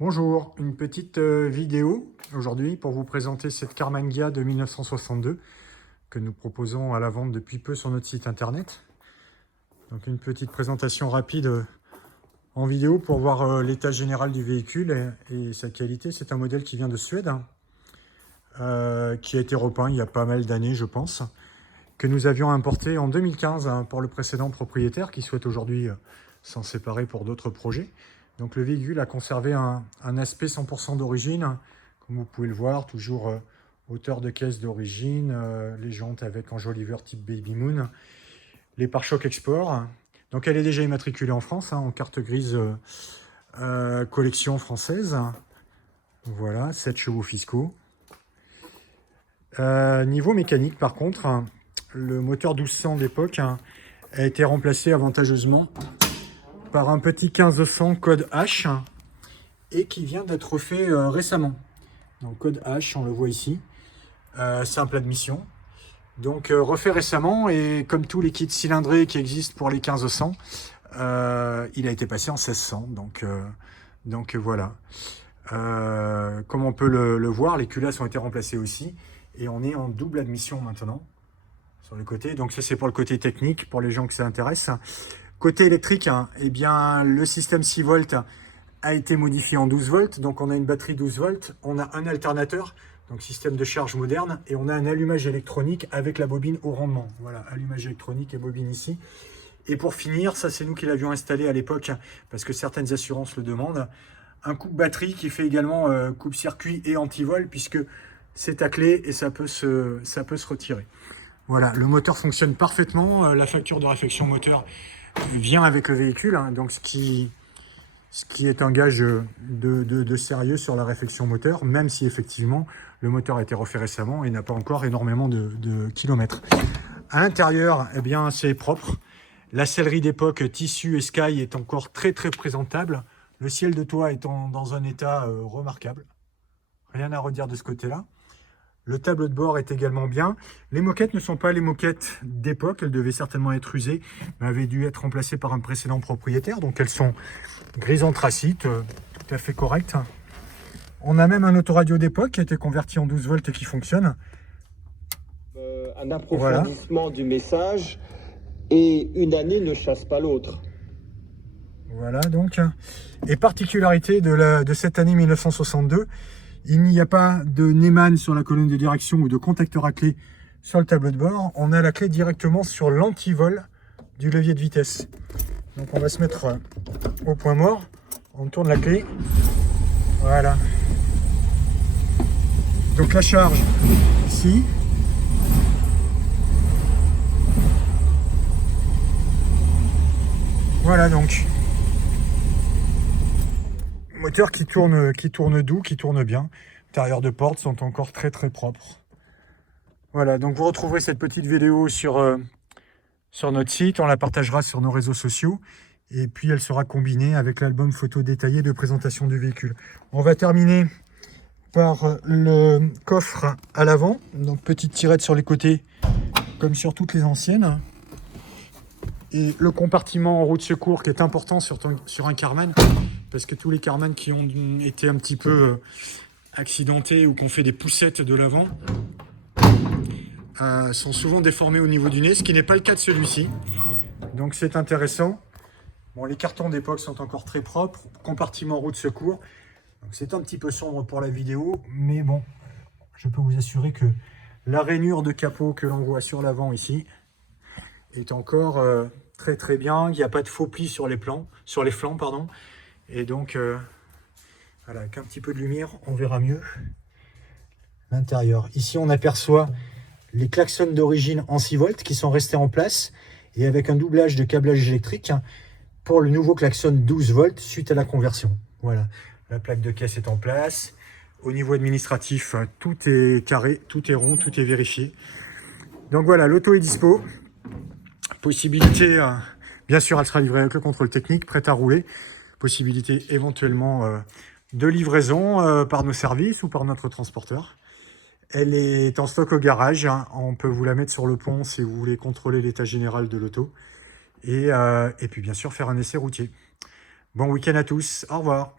Bonjour, une petite vidéo aujourd'hui pour vous présenter cette Karmann Ghia de 1962 que nous proposons à la vente depuis peu sur notre site internet. Donc une petite présentation rapide en vidéo pour voir l'état général du véhicule et sa qualité. C'est un modèle qui vient de Suède, qui a été repeint il y a pas mal d'années je pense, que nous avions importé en 2015 pour le précédent propriétaire qui souhaite aujourd'hui s'en séparer pour d'autres projets. Donc le véhicule a conservé un aspect 100% d'origine, comme vous pouvez le voir, toujours hauteur de caisse d'origine, les jantes avec enjoliveur type Baby Moon, les pare-chocs export. Donc elle est déjà immatriculée en France, en carte grise collection française. Voilà, 7 chevaux fiscaux. Niveau mécanique par contre, le moteur 1200 d'époque a été remplacé avantageusement par un petit 1500 code H et qui vient d'être fait récemment. Donc code H, on le voit ici, simple admission. Donc refait récemment, et comme tous les kits cylindrés qui existent pour les 1500, il a été passé en 1600. Donc voilà. Comme on peut le voir, les culasses ont été remplacées aussi, et on est en double admission maintenant sur le côté. Donc ça c'est pour le côté technique, pour les gens que ça intéresse. Côté électrique, eh bien, le système 6 volts a été modifié en 12 volts. Donc, on a une batterie 12 volts, on a un alternateur, donc système de charge moderne, et on a un allumage électronique avec la bobine au rendement. Voilà, allumage électronique et bobine ici. Et pour finir, ça c'est nous qui l'avions installé à l'époque, parce que certaines assurances le demandent, un coupe-batterie qui fait également coupe-circuit et anti-vol, puisque c'est à clé et ça peut se retirer. Voilà, le moteur fonctionne parfaitement, la facture de réfection moteur vient avec le véhicule, donc ce qui est un gage de sérieux sur la réfection moteur, même si effectivement le moteur a été refait récemment et n'a pas encore énormément de kilomètres. À l'intérieur, eh bien, c'est propre. La sellerie d'époque tissu et sky est encore très présentable. Le ciel de toit est dans un état remarquable. Rien à redire de ce côté-là. Le tableau de bord est également bien. Les moquettes ne sont pas les moquettes d'époque. Elles devaient certainement être usées, mais avaient dû être remplacées par un précédent propriétaire. Donc elles sont grises anthracite, tout à fait correctes. On a même un autoradio d'époque qui a été converti en 12 volts et qui fonctionne. Un approfondissement du message, et une année ne chasse pas l'autre. Voilà donc. Et particularité de cette année 1962, il n'y a pas de Neumann sur la colonne de direction ou de contacteur à clé sur le tableau de bord. On a la clé directement sur l'antivol du levier de vitesse. Donc on va se mettre au point mort. On tourne la clé. Voilà. Donc la charge ici. Voilà donc. Moteur qui tourne doux, qui tourne bien. Intérieurs de porte sont encore très propres. Voilà, donc vous retrouverez cette petite vidéo sur notre site. On la partagera sur nos réseaux sociaux. Et puis elle sera combinée avec l'album photo détaillé de présentation du véhicule. On va terminer par le coffre à l'avant. Donc petite tirette sur les côtés, comme sur toutes les anciennes. Et le compartiment en roue de secours qui est important sur un Karmann, parce que tous les Karmann qui ont été un petit peu accidentés ou qui ont fait des poussettes de l'avant sont souvent déformés au niveau du nez, ce qui n'est pas le cas de celui-ci. Donc c'est intéressant. Bon, les cartons d'époque sont encore très propres, compartiment roue de secours. C'est un petit peu sombre pour la vidéo, mais bon, je peux vous assurer que la rainure de capot que l'on voit sur l'avant ici est encore très bien. Il n'y a pas de faux plis sur les flancs, pardon. Et donc, voilà, avec un petit peu de lumière, on verra mieux l'intérieur. Ici, on aperçoit les klaxons d'origine en 6 volts qui sont restés en place et avec un doublage de câblage électrique pour le nouveau klaxon 12 volts suite à la conversion. Voilà, la plaque de caisse est en place. Au niveau administratif, tout est carré, tout est rond, tout est vérifié. Donc voilà, l'auto est dispo. Possibilité, bien sûr, elle sera livrée avec le contrôle technique, prête à rouler. Possibilité éventuellement de livraison par nos services ou par notre transporteur. Elle est en stock au garage. On peut vous la mettre sur le pont si vous voulez contrôler l'état général de l'auto. Et puis bien sûr faire un essai routier. Bon week-end à tous. Au revoir.